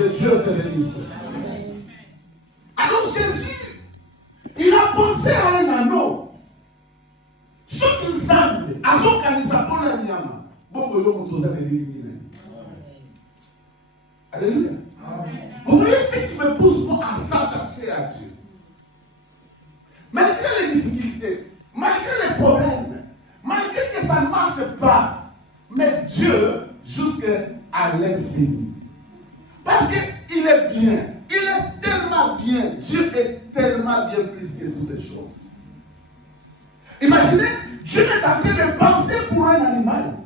Que Dieu te bénisse. Alors Jésus, il a pensé à un anneau. Ce qu'il semble, à son canisa pour la nyama. Bon, alléluia. Vous voyez ce qui me pousse moi à s'attacher à Dieu. Malgré les difficultés, malgré les problèmes, malgré que ça ne marche pas, mais Dieu jusqu'à l'infini. Parce qu'il est bien, il est tellement bien, Dieu est tellement bien plus que toutes les choses. Imaginez, Dieu est en train de penser pour un animal.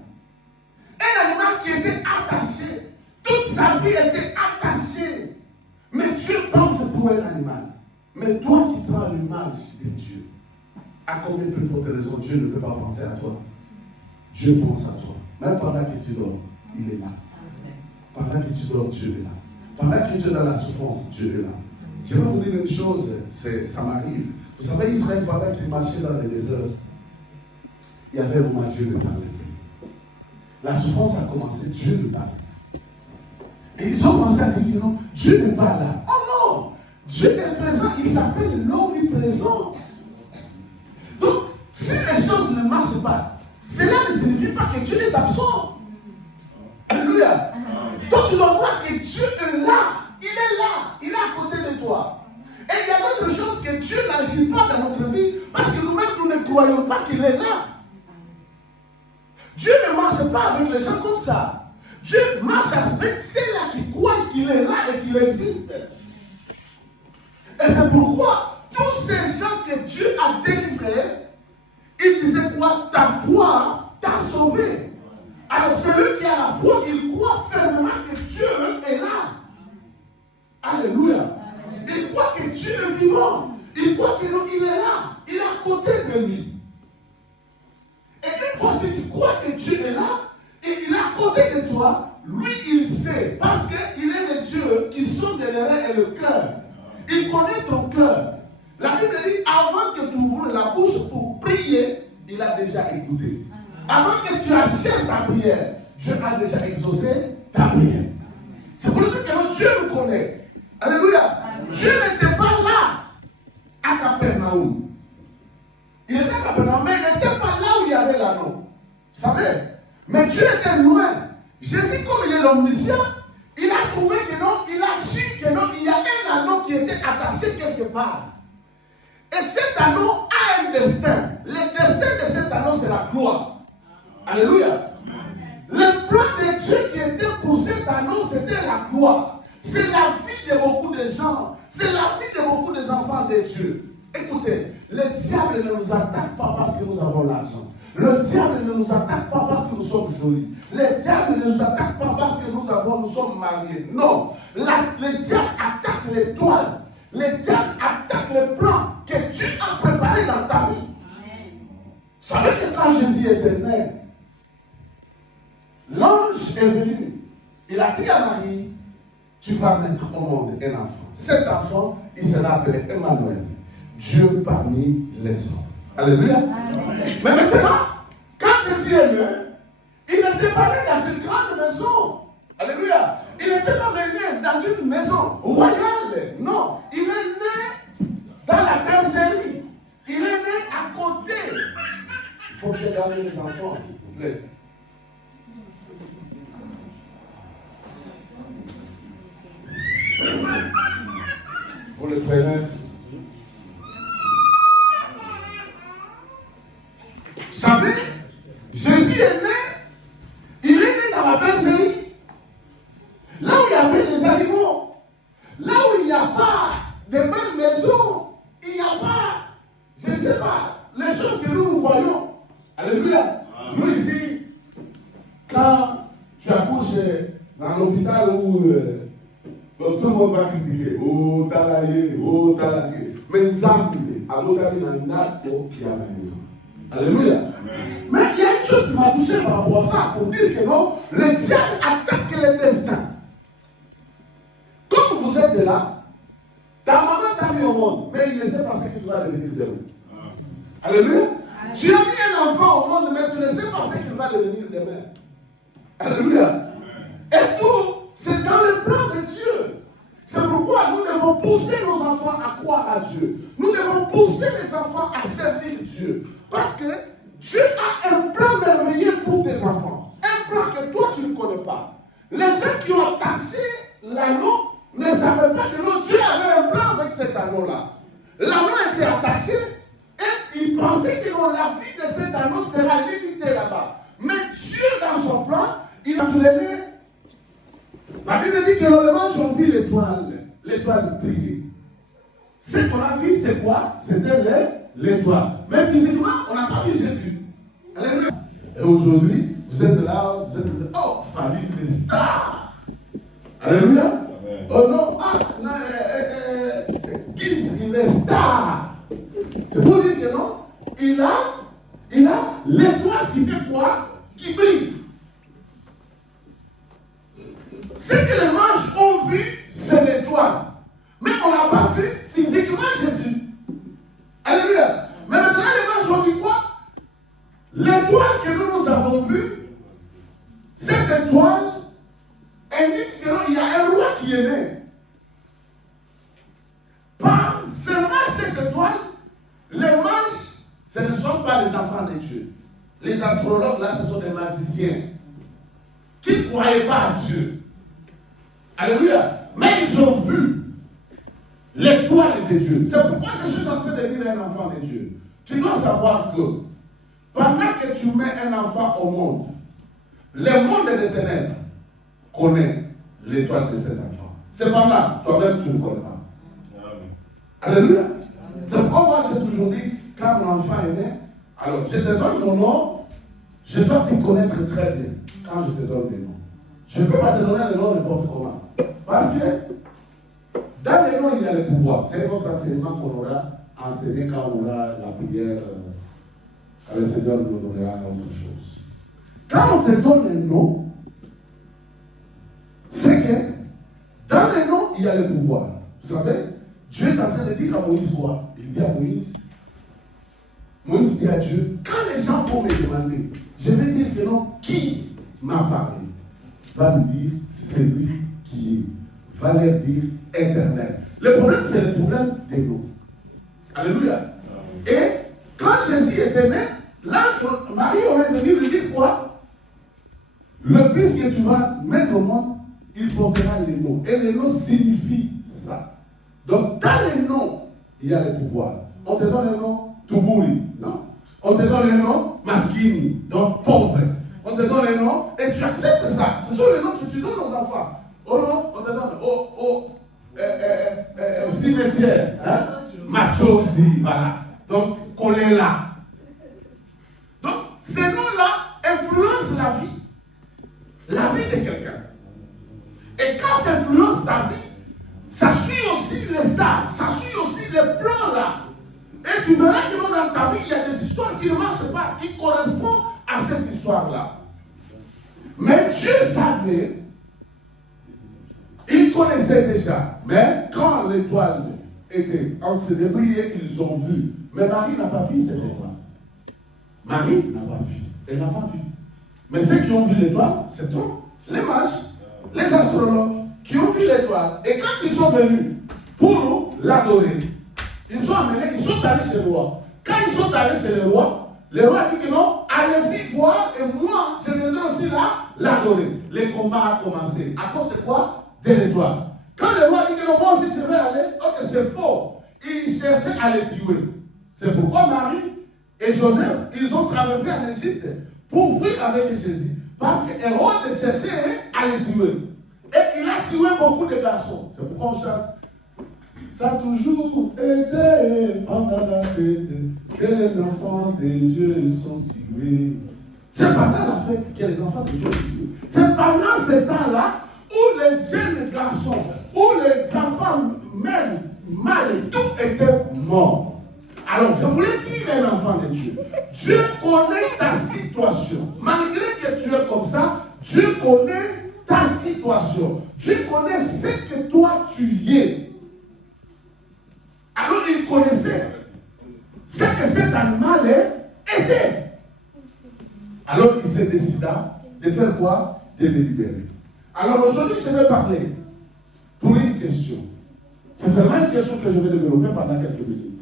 Un animal qui était attaché, toute sa vie était attachée. Mais Dieu pense pour un animal. Mais toi qui prends l'image de Dieu, à combien de fortes raisons Dieu ne peut pas penser à toi? Dieu pense à toi. Même pendant que tu dors, il est là. Pendant que tu dors, Dieu est là. Pendant que tu es dans la souffrance, Dieu est là. Je vais vous dire une chose, ça m'arrive. Vous savez, Israël, pendant qu'il marchait dans le désert, il y avait un moment Dieu ne parlait plus. La souffrance a commencé, Dieu ne parlait plus. Et ils ont commencé à dire non, Dieu n'est pas là. Oh non, Dieu est présent, il s'appelle l'omniprésent. Donc, si les choses ne marchent pas, cela ne signifie pas que Dieu est absent. Alléluia. Donc tu dois voir que Dieu est là, il est à côté de toi. Et il y a d'autres choses que Dieu n'agit pas dans notre vie parce que nous-mêmes nous ne croyons pas qu'il est là. Dieu ne marche pas avec les gens comme ça. Dieu marche avec ceux-là qui croient qu'il est là et qu'il existe. Et c'est pourquoi tous ces gens que Dieu a délivrés, il disait quoi? Ta foi t'a sauvé. Alors celui qui a la foi, il croit fermement que Dieu est là. Alléluia. Il croit que Dieu est vivant. Il croit qu'il est là. Il est à côté de lui. Et une fois que tu crois que Dieu est là, et il est à côté de toi, lui il sait. Parce qu'il est le Dieu qui sonde les reins et le cœur. Il connaît ton cœur. La Bible dit, avant que tu ouvres la bouche pour prier, il a déjà écouté. Avant que tu achètes ta prière, Dieu a déjà exaucé ta prière. C'est pour ça que Dieu nous connaît. Alléluia. Dieu n'était pas là à Capernaum. Il était à Capernaum, mais il n'était pas là où il y avait l'anneau. Vous savez? Mais Dieu était loin. Jésus, comme il est l'omniscient, il a trouvé que non, il a su que non, il y a un anneau qui était attaché quelque part. Et cet anneau a un destin. Le destin de cet anneau, c'est la gloire. Alléluia. Le plan de Dieu qui était pour cet anneau, c'était la gloire. C'est la vie de beaucoup de gens. C'est la vie de beaucoup des enfants de Dieu. Écoutez, le diable ne nous attaque pas parce que nous avons l'argent. Le diable ne nous attaque pas parce que nous sommes jolis. Le diable ne nous attaque pas parce que nous sommes mariés. Non. Le diable attaque l'étoile. Le diable attaque le plan que Dieu a préparé dans ta vie. Vous savez que quand Jésus était né, l'ange est venu. Il a dit à Marie, tu vas mettre au monde un enfant. Cet enfant, il sera appelé Emmanuel. Dieu parmi les hommes. Alléluia. Amen. Mais maintenant, quand Jésus est né, il n'était pas né dans une grande maison. Alléluia. Il n'était pas né dans une maison royale. Non. Il est né dans la bergerie. Il est né à côté. Il faut bien garder les enfants, s'il vous plaît. Vous le prenez. Vous savez, Jésus est né, il est né dans la bergerie, là où il y avait les animaux, là où il n'y a pas de belles maisons, il n'y a pas, je ne sais pas, les choses que nous voyons. Alléluia. Nous ici, quand tu accouches dans l'hôpital où tout le monde va critiquer, oh talaye, oh talaye, mais Zambé, à l'hôpital dans le nato qui a venu. Alléluia. Amen. Mais il y a une chose qui m'a touché par rapport à ça, pour dire que non, le diable attaque le destin. Comme vous êtes là, ta maman t'a mis au monde, mais il ne sait pas ce que tu vas devenir demain. Alléluia. Amen. Tu as mis un enfant au monde, mais tu ne sais pas ce qu'il va devenir demain. Alléluia. Amen. Et tout, c'est dans le plan de Dieu. pousser nos enfants à croire à Dieu. Nous devons pousser les enfants à servir Dieu. Parce que Dieu a un plan merveilleux pour tes enfants. Un plan que toi, tu ne connais pas. Les gens qui ont attaché l'anneau ne savaient pas que non, Dieu avait un plan avec cet anneau-là. L'anneau était attaché et ils pensaient que non, la vie de cet anneau sera limitée là-bas. Mais Dieu, dans son plan, il a donné. La Bible dit que les anges ont vu l'étoile briller. Ce qu'on a vu, c'est quoi? C'était l'étoile. Mais physiquement, on n'a pas vu Jésus. Alléluia. Et aujourd'hui, vous êtes là, vous êtes là, oh, famille des stars. Alléluia. Amen. Oh non, c'est Gims, il est star. C'est pour dire que non, il a l'étoile qui fait quoi? Qui brille. Ce que les mages ont vu, c'est l'étoile. Mais on n'a pas vu physiquement Jésus. Alléluia. Mais maintenant, les mages ont dit quoi? L'étoile que nous avons vue, cette étoile indique qu'il y a un roi qui est né. Par seulement cette étoile, les mages, ce ne sont pas les enfants de Dieu. Les astrologues, là, ce sont des magiciens qui ne croyaient pas à Dieu. Alléluia. Mais ils ont vu l'étoile de Dieu. C'est pourquoi je suis en train de dire à un enfant de Dieu. Tu dois savoir que pendant que tu mets un enfant au monde, le monde des ténèbres connaît l'étoile de cet enfant. Cependant, toi-même, tu ne connais pas. Alléluia. C'est pourquoi moi, j'ai toujours dit, quand mon enfant est né, alors je te donne mon nom, je dois te connaître très bien quand je te donne des noms. Je ne peux pas te donner le nom n'importe comment. Parce que dans les noms, il y a le pouvoir. C'est notre enseignement qu'on aura enseigné quand on aura la prière. Le Seigneur nous donnera autre chose. Quand on te donne les noms, c'est que dans les noms, il y a le pouvoir. Vous savez, Dieu est en train de dire à Moïse quoi? Il dit à Moïse dit à Dieu, quand les gens vont me demander, je vais dire que non, qui m'a parlé? Va lui dire, c'est lui qui est. Va leur dire, éternel. Le problème, c'est le problème des noms. Alléluia. Et quand Jésus était né, l'ange Marie aurait venu lui dire quoi? Le fils que tu vas mettre au monde, il portera les noms. Et les noms signifient ça. Donc, dans les noms, il y a le pouvoir. On te donne le nom Tuburi, non? On te donne le nom Maskini, donc pauvre. On te donne les noms et tu acceptes ça. Ce sont les noms que tu donnes aux enfants. Oh non, on te donne au cimetière. Hein? Machosi, voilà. Donc, choléra. Donc, ces noms-là influencent la vie de quelqu'un. Et quand ça influence ta vie, ça suit aussi les stars, ça suit aussi les plans là. Et tu verras que dans ta vie, il y a des histoires qui ne marchent pas, qui correspondent à cette histoire-là. Mais Dieu savait, il connaissait déjà. Mais quand l'étoile était en train de briller, ils ont vu. Mais Marie n'a pas vu cette étoile. Marie n'a pas vu. Elle n'a pas vu. Mais ceux qui ont vu l'étoile, c'est toi. Les mages, les astrologues qui ont vu l'étoile. Et quand ils sont venus pour l'adorer, ils sont allés chez le roi. Quand ils sont allés chez le roi a dit que non, allez-y voir et moi, je viendrai aussi là l'adorer. Le combat a commencé. À cause de quoi? De l'étoile. Quand le roi a dit que non, moi aussi je vais aller, ok, c'est faux. Il cherchait à les tuer. C'est pourquoi Marie et Joseph, ils ont traversé en Égypte pour vivre avec Jésus. Parce que Hérode cherchait à les tuer. Et il a tué beaucoup de garçons. C'est pourquoi on chante. Ça a toujours été pendant la fête que les enfants de Dieu sont tués. C'est pendant la fête que les enfants de Dieu sont tués. C'est pendant ce temps-là où les jeunes garçons, où les enfants, même mâles, tout était mort. Alors, je voulais dire à un enfant de Dieu, Dieu connaît ta situation. Malgré que tu es comme ça, Dieu connaît ta situation. Dieu connaît ce que toi tu es. Alors, il connaissait ce que cet animal était. Alors, il se décida de faire quoi? De le libérer. Alors, aujourd'hui, je vais parler pour une question. C'est seulement une question que je vais développer pendant quelques minutes.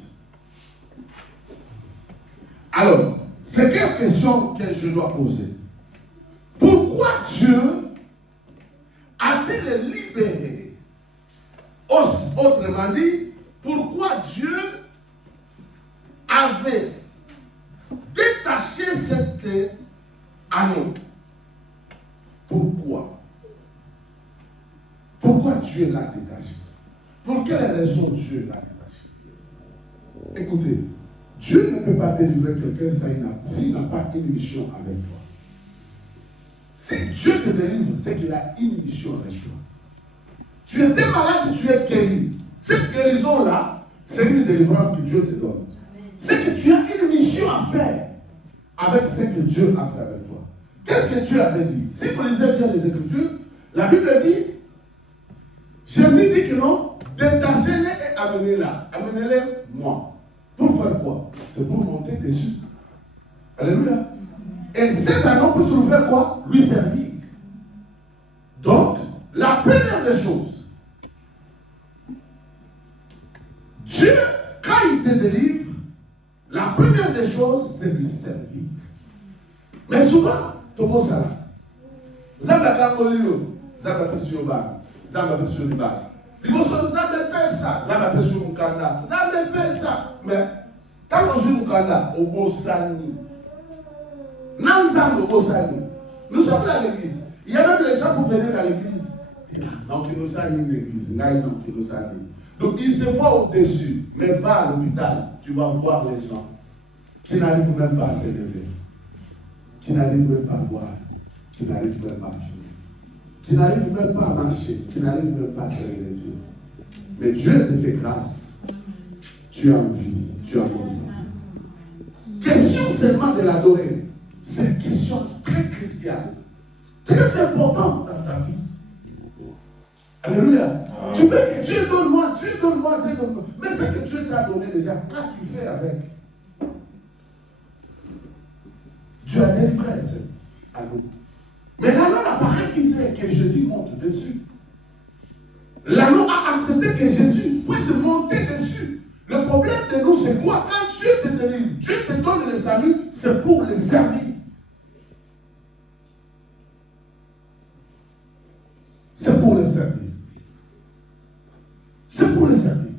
Alors, c'est quelle question que je dois poser? Pourquoi Dieu a-t-il libéré? Autrement dit, pourquoi Dieu avait détaché cet anneau? Pourquoi? Pourquoi Dieu l'a détaché? Pour quelle raison Dieu l'a détaché? Écoutez, Dieu ne peut pas délivrer quelqu'un s'il n'a pas une mission avec toi. Si Dieu te délivre, c'est qu'il a une mission avec toi. Tu étais malade, tu es guéri. Cette guérison-là, c'est une délivrance que Dieu te donne. C'est que tu as une mission à faire avec ce que Dieu a fait avec toi. Qu'est-ce que Dieu avait dit? Si vous lisez bien les Écritures, la Bible dit, Jésus dit que non, détachez-les et amenez-la. Amenez-les moi. Pour faire quoi? C'est pour monter dessus. Alléluia. Et cet anneau peut se nous faire quoi? Lui servir. Donc, la première des choses, Dieu, quand il te délivre, la première des choses, c'est lui servir. Mais souvent, tout le monde s'arrête. Zamba Kangolio, Zamba Pessioba, Zamba Pessioliba. Il faut se Zamba Pessa, Zamba Pessioukanda, Zamba Pessa. Mais quand on joue Mukanda, au Bossani, Nanzam au Bossani, nous sommes à l'église. Il y a même les gens pour venir à l'église. Donc, ils nous savent l'église. Donc, il se voit au-dessus. Mais va à l'hôpital, tu vas voir les gens qui n'arrivent même pas à se lever, qui n'arrivent même pas à boire, qui n'arrivent même pas à fumer, qui n'arrivent même pas à marcher, qui n'arrivent même pas à serrer les yeux. Mais Dieu te fait grâce. Tu as envie, tu as besoin. Question seulement de l'adorer. C'est une question très chrétienne, très importante dans ta vie. Alléluia. Tu veux que Dieu donne-moi, Dieu donne-moi, Dieu donne-moi. Mais ce que Dieu t'a donné déjà, qu'as-tu fait avec? Dieu a délivré à nous. Mais l'anneau n'a pas refusé que Jésus monte dessus. L'anneau a accepté que Jésus puisse monter dessus. Le problème de nous, c'est quoi? Quand Dieu te délivre, Dieu te donne le salut, c'est pour le servir. C'est pour le servir. C'est pour le servir.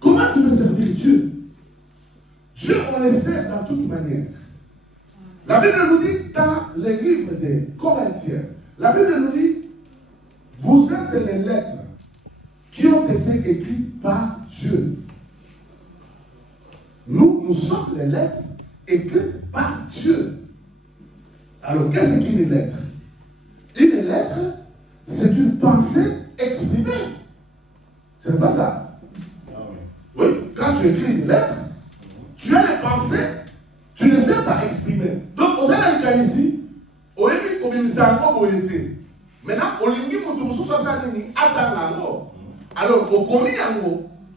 Comment tu veux servir Dieu? Dieu, on le sert dans toute manière. La Bible nous dit dans les livres des Corinthiens, la Bible nous dit, vous êtes les lettres qui ont été écrites par Dieu. Nous sommes les lettres écrites par Dieu. Alors, qu'est-ce qu'une lettre? Une lettre, c'est une pensée exprimée. C'est pas ça. Oui, quand tu écris une lettre, tu as les pensées, tu ne sais pas exprimer. Donc, aux Américains ici, au début, comme il s'est encore boyété. Maintenant, au lingi, mon tour, alors, au commis,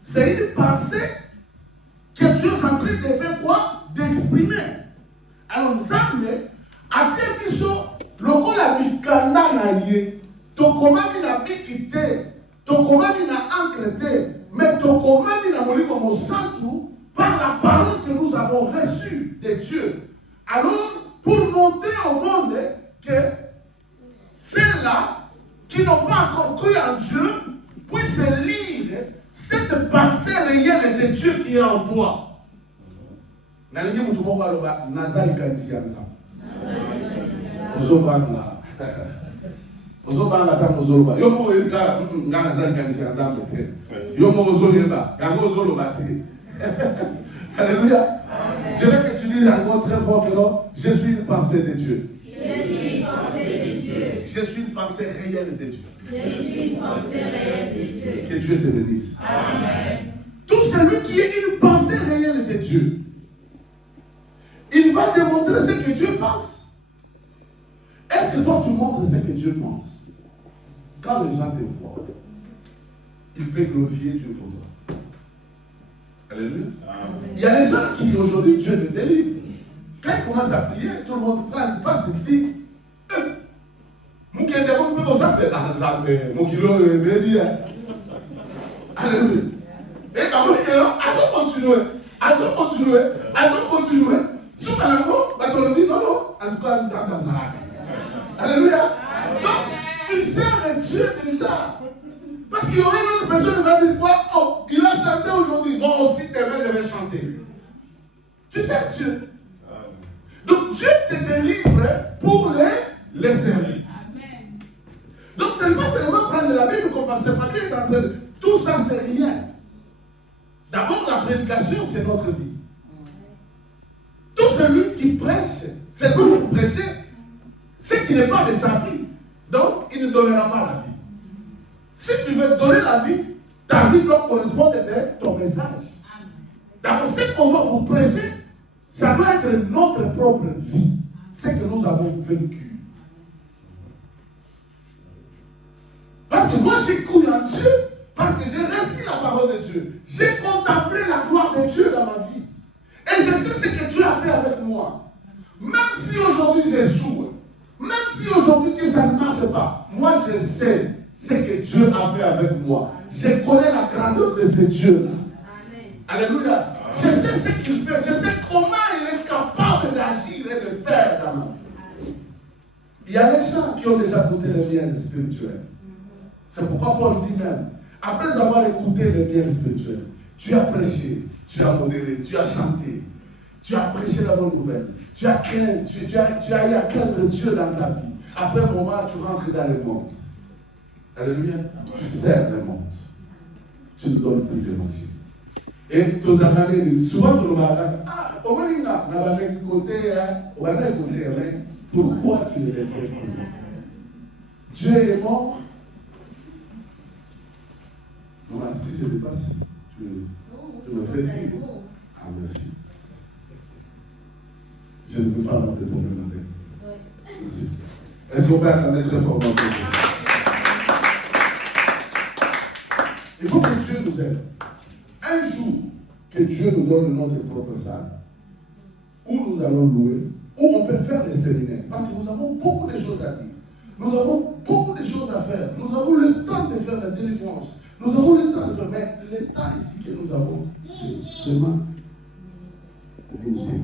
c'est une pensée que tu es en train de faire quoi? D'exprimer. Alors, Zambé, a dit que le la bikana na ye, ton comment il a bikité, ton comment il a encrété, mais ton comment il a volé comme au centre par la parole que nous avons reçue de Dieu. Alors, pour montrer au monde que ceux-là qui n'ont pas encore cru en Dieu puissent lire cette pensée réelle de Dieu qui est en toi. Nalingi mutu moko aloba nazali kanisi yanza. Ozobanga. Ozobanga ta mozoloba. Yo mo yeka nga nazali kanisi yanza mbete. Yo mo ozoyeba, yango ozoloba te. Alléluia. Je veux que tu dises encore très fort que non, je suis une pensée de Dieu. Je suis une pensée de Dieu. Je suis une pensée réelle de Dieu. Je suis une pensée réelle de Dieu. Que Dieu te bénisse. Amen. Tout celui qui est une pensée réelle de Dieu, il va démontrer ce que Dieu pense. Est-ce que toi tu montres ce que Dieu pense? Quand les gens te voient, ils peuvent glorifier Dieu pour toi. Alléluia. Il y a des gens qui aujourd'hui Dieu les délivre. Quand ils commencent à prier, tout le monde passe et dit Alléluia. Et quand vous dites, elles ont continué. Sous Malango, on dit non, en tout cas, ça dans Zarak. Alléluia. Donc, tu sers Dieu déjà. Parce qu'il y aurait une autre personne qui va dire quoi? Oh, il a chanté aujourd'hui. Moi aussi, demain, je vais chanter. Tu sers Dieu. Donc, Dieu te délivre pour les servir. Amen. Donc, ce n'est pas seulement prendre la Bible comme pasteur Fabien est en train de. Tout ça, c'est rien. D'abord, la prédication, c'est notre vie. Tout celui qui prêche, c'est pour prêcher ce qui n'est pas de sa vie. Donc, il ne donnera pas la vie. Si tu veux donner la vie, ta vie doit correspondre à ton message. D'abord, ce qu'on doit vous prêcher, ça doit être notre propre vie. Ce que nous avons vécu. Parce que moi, j'ai cru en Dieu, parce que j'ai reçu la parole de Dieu. J'ai contemplé la gloire de Dieu dans ma vie. Et je sais ce que Dieu a fait avec moi. Même si aujourd'hui j'échoue, même si aujourd'hui que ça ne marche pas, moi je sais ce que Dieu a fait avec moi. Je connais la grandeur de ce Dieu-là. Alléluia. Je sais ce qu'il fait. Je sais comment il est capable d'agir et de faire dans ma vie. Il y a des gens qui ont déjà goûté le bien spirituel. C'est pourquoi Paul dit même, après avoir écouté le bien spirituel, tu as prêché, tu as modéré, tu as chanté, tu as prêché la bonne nouvelle, tu as eu à craindre Dieu dans ta vie. Après un moment, tu rentres dans le monde. Alléluia. Tu sers le monde. Tu ne donnes plus de manger. Et tous amis, souvent tu vas dire, ah, comment il a écouté, on va écouter, mais pourquoi tu ne le fais plus? Dieu est mort. Maman, si je dépasse, tu me fais signe. Ah, merci. Je ne veux pas avoir de problème avec. Merci. Est-ce qu'on peut acclamer très fort dans le monde? Il faut que Dieu nous aide. Un jour, que Dieu nous donne notre propre salle, où nous allons louer, où on peut faire des séminaires. Parce que nous avons beaucoup de choses à dire. Nous avons beaucoup de choses à faire. Nous avons le temps de faire la délivrance. Nous avons le temps de faire. Mais le temps ici que nous avons, c'est vraiment limité.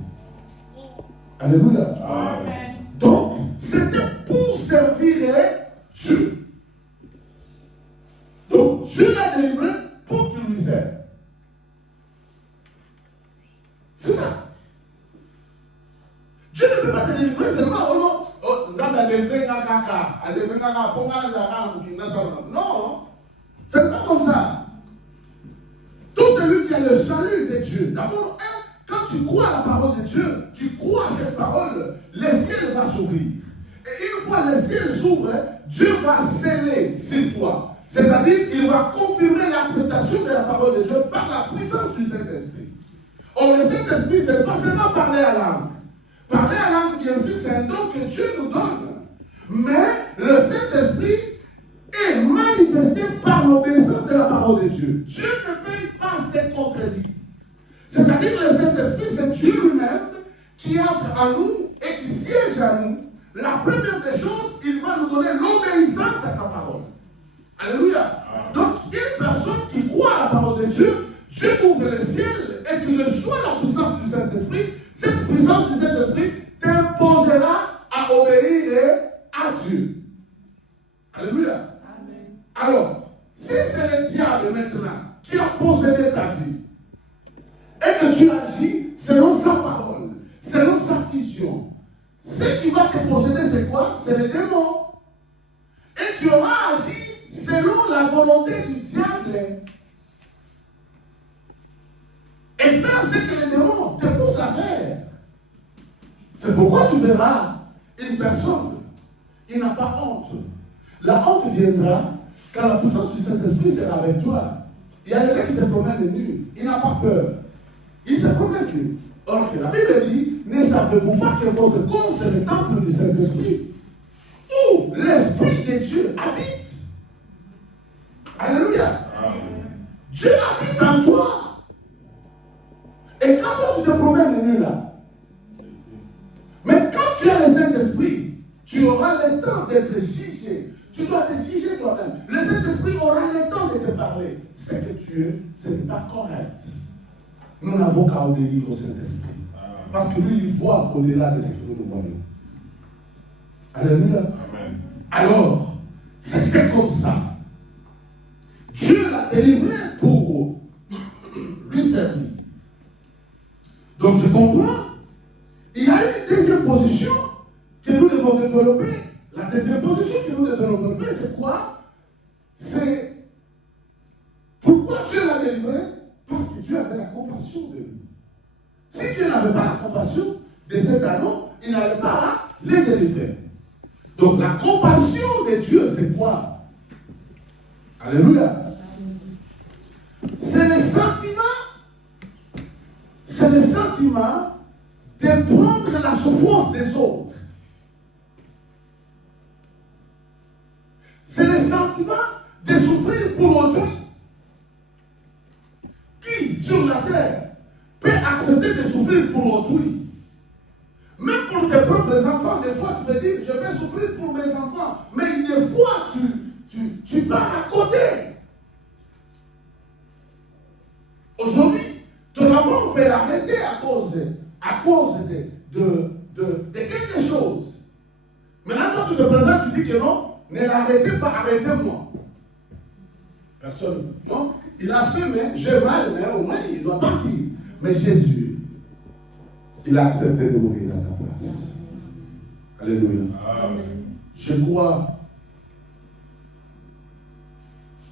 Alléluia. Amen. Donc, c'était pour servir Dieu. Donc, Dieu l'a délivré pour qu'il lui serve. C'est ça. Dieu ne peut pas te délivrer seulement. Non, ce n'est pas comme ça. Tout celui qui a le salut de Dieu, d'abord, quand tu crois à la parole de Dieu, tu crois à cette parole, le ciel va s'ouvrir. Et une fois le ciel s'ouvre, Dieu va sceller sur toi. C'est-à-dire qu'il va confirmer l'acceptation de la parole de Dieu par la puissance du Saint-Esprit. Or, le Saint-Esprit, ce n'est pas seulement parler à langue. Parler à langue, bien sûr, c'est un don que Dieu nous donne. Mais le Saint-Esprit est manifesté par l'obéissance de la parole de Dieu. Dieu ne peut pas se contredire. C'est-à-dire que le Saint-Esprit, c'est Dieu lui-même qui entre en nous et qui siège en nous. La première des choses, il va nous donner l'obéissance à sa parole. Alléluia. Donc, une personne qui croit à la parole de Dieu, Dieu ouvre le ciel et tu reçois la puissance du Saint-Esprit. Cette puissance du Saint-Esprit t'imposera à obéir à Dieu. Alléluia. Amen. Alors, si c'est le diable maintenant qui a possédé ta vie et que tu agis selon sa parole, selon sa vision, ce qui va te posséder, c'est quoi? C'est le démon. Et tu auras agi selon la volonté du diable. Et faire ce que le démon te pousse à faire. C'est pourquoi tu verras une personne, il n'a pas honte. La honte viendra quand la puissance du Saint-Esprit sera avec toi. Il y a des gens qui se promènent nus, il n'a pas peur. Il se promène nus. Or que la Bible dit, ne savez-vous pas que votre corps c'est le temple du Saint-Esprit, où l'Esprit de Dieu habite. Alléluia. Amen. Dieu habite en toi. Et quand tu te promènes nu là, mais quand tu as le Saint-Esprit, tu auras le temps d'être jugé. Tu dois te juger toi-même. Le Saint-Esprit aura le temps de te parler. parler, c'est que Dieu, ce n'est pas correct. Nous n'avons qu'à obéir au Saint-Esprit. Parce que lui, il voit au-delà de ce que nous voyons. Alléluia. Amen. Alors, c'est comme ça. Dieu l'a délivré pour lui servir. Donc je comprends. Il y a une deuxième position que nous devons développer. La deuxième position que nous devons développer, c'est quoi? C'est pourquoi Dieu l'a délivré? Parce que Dieu avait la compassion de lui. Si Dieu n'avait pas la compassion de cet anneau, il n'allait pas les délivrer. Donc la compassion de Dieu, c'est quoi? Alléluia. C'est le sentiment de prendre la souffrance des autres. C'est le sentiment de souffrir pour autrui. Qui, sur la terre, peut accepter de souffrir pour autrui? Même pour tes propres enfants, des fois tu te dis, je vais souffrir pour mes enfants. Mais des fois, tu pars à côté. Aujourd'hui, ton enfant peut l'arrêter à cause de quelque chose. Maintenant, toi, tu te présentes, tu dis que non, ne l'arrêtez pas, arrêtez-moi. Personne, non? Il a fait, mais j'ai mal, mais au moins, il doit partir. Mais Jésus, il a accepté de mourir à ta place. Alléluia. Amen. Je crois,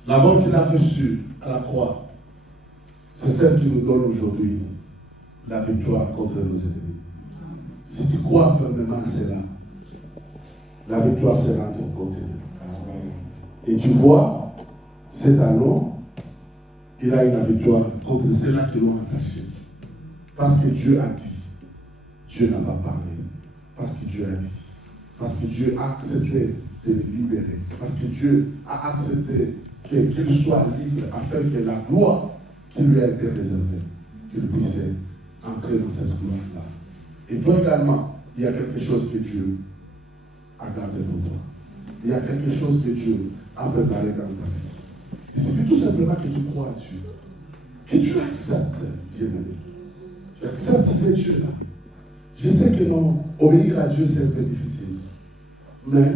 la mort qu'il a reçue à la croix, c'est celle qui nous donne aujourd'hui la victoire contre nos ennemis. Si tu crois fermement à cela, la victoire sera à ton côté. Et tu vois, cet anneau, il a eu la victoire contre ceux-là qui l'ont attaché. Parce que Dieu a dit. Dieu n'a pas parlé. Parce que Dieu a dit. Parce que Dieu a accepté de le libérer. Parce que Dieu a accepté qu'il soit libre afin que la gloire qui lui a été réservée, qu'il puisse entrer dans cette gloire-là. Et toi également, il y a quelque chose que Dieu a gardé pour toi. Il y a quelque chose que Dieu a préparé dans ta vie. Il suffit tout simplement que tu crois à Dieu. Que tu acceptes, bien-aimé. Tu acceptes ce Dieu-là. Je sais que non, obéir à Dieu, c'est un peu difficile. Mais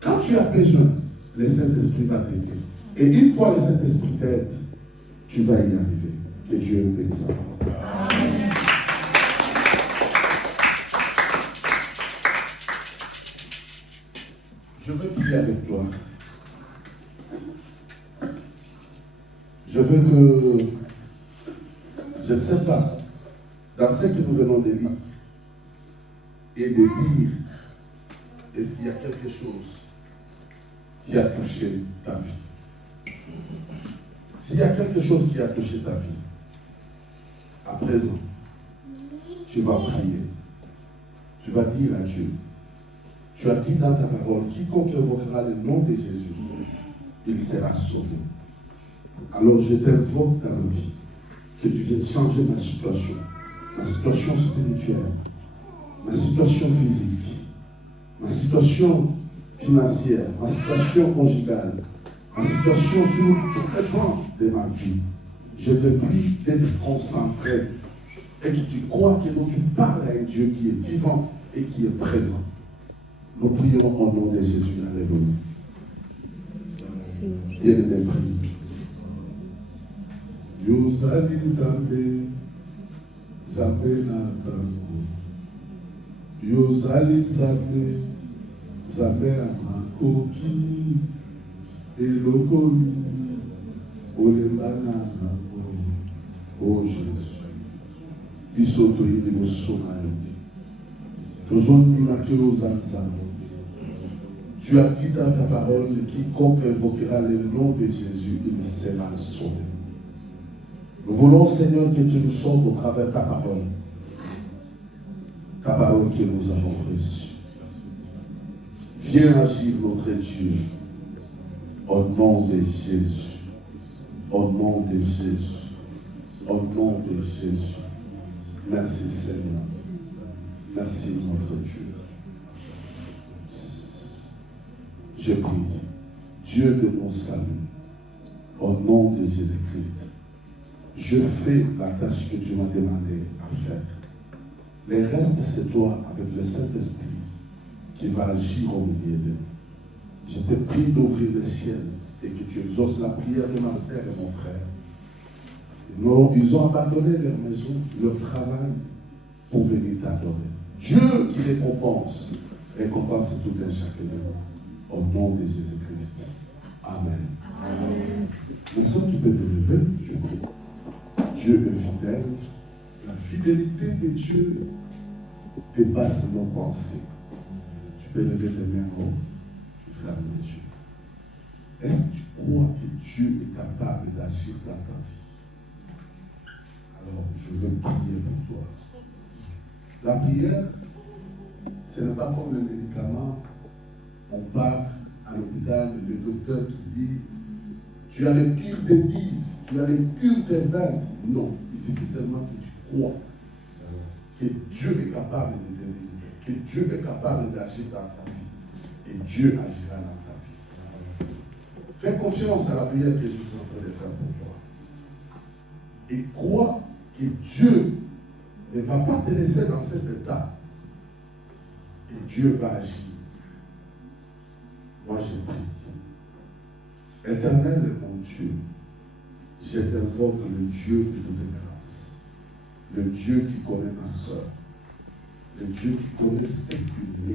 quand tu as besoin, le Saint-Esprit va t'aider. Et une fois le Saint-Esprit t'aide, tu vas y arriver. Que Dieu nous bénisse. Amen. Je veux prier avec toi. Je veux que, je ne sais pas, dans ce que nous venons de lire, et de dire, est-ce qu'il y a quelque chose qui a touché ta vie? S'il y a quelque chose qui a touché ta vie, à présent, tu vas prier. Tu vas dire à Dieu. Tu as dit dans ta parole, quiconque invoquera le nom de Jésus, il sera sauvé. Alors je t'invoque dans ma vie, que tu viennes changer ma situation spirituelle, ma situation physique, ma situation financière, ma situation conjugale, ma situation sur tous les plans de ma vie. Je te prie d'être concentré et que tu crois que tu parles à un Dieu qui est vivant et qui est présent. Nous prions au nom de Jésus. Alléluia. Bien-aimé, prie. Yosali Zambe, Zambe Natango. Yosali Zambe, Zambe Amakoki, Elokoni, Olembana Namo, oh Jésus. Bisoto Yimo Somayo. Tu as dit dans ta parole, quiconque invoquera le nom de Jésus, il sera sauvé. Nous voulons, Seigneur, que tu nous sauves au travers de ta parole que nous avons reçue. Viens agir, notre Dieu, au nom de Jésus, au nom de Jésus, au nom de Jésus. Merci, Seigneur. Merci, notre Dieu. Je prie, Dieu de mon salut, Au nom de Jésus-Christ, je fais la tâche que tu m'as demandé à faire. Le reste, c'est toi, avec le Saint-Esprit, qui va agir au milieu de nous. Je te prie d'ouvrir le ciel et que tu exauces la prière de ma sœur et mon frère. Non, ils ont abandonné leur maison, leur travail, pour venir t'adorer. Dieu qui récompense tout un chacun de nous. Au nom de Jésus-Christ. Amen. Amen. Mais ça, tu peux te lever, je prie. Dieu est fidèle. La fidélité de Dieu dépasse nos pensées. Tu peux lever tes mains en haut, tu fermes les yeux. Est-ce que tu crois que Dieu est capable d'agir dans ta vie? Alors, je veux prier pour toi. La prière, ce n'est pas comme le médicament. On part à l'hôpital, le docteur qui dit tu as le pire des 10, tu as le pire des 20. Non, il suffit seulement que tu crois que Dieu est capable de te délivrer, que Dieu est capable d'agir dans ta vie. Et Dieu agira dans ta vie. Fais confiance à la prière que je suis en train de faire pour toi. Et crois que Dieu ne va pas te laisser dans cet état. Et Dieu va agir. Moi, je prie. Éternel, mon Dieu, je t'invoque le Dieu de toute grâce, le Dieu qui connaît ma soeur, le Dieu qui connaît ce qu'il est.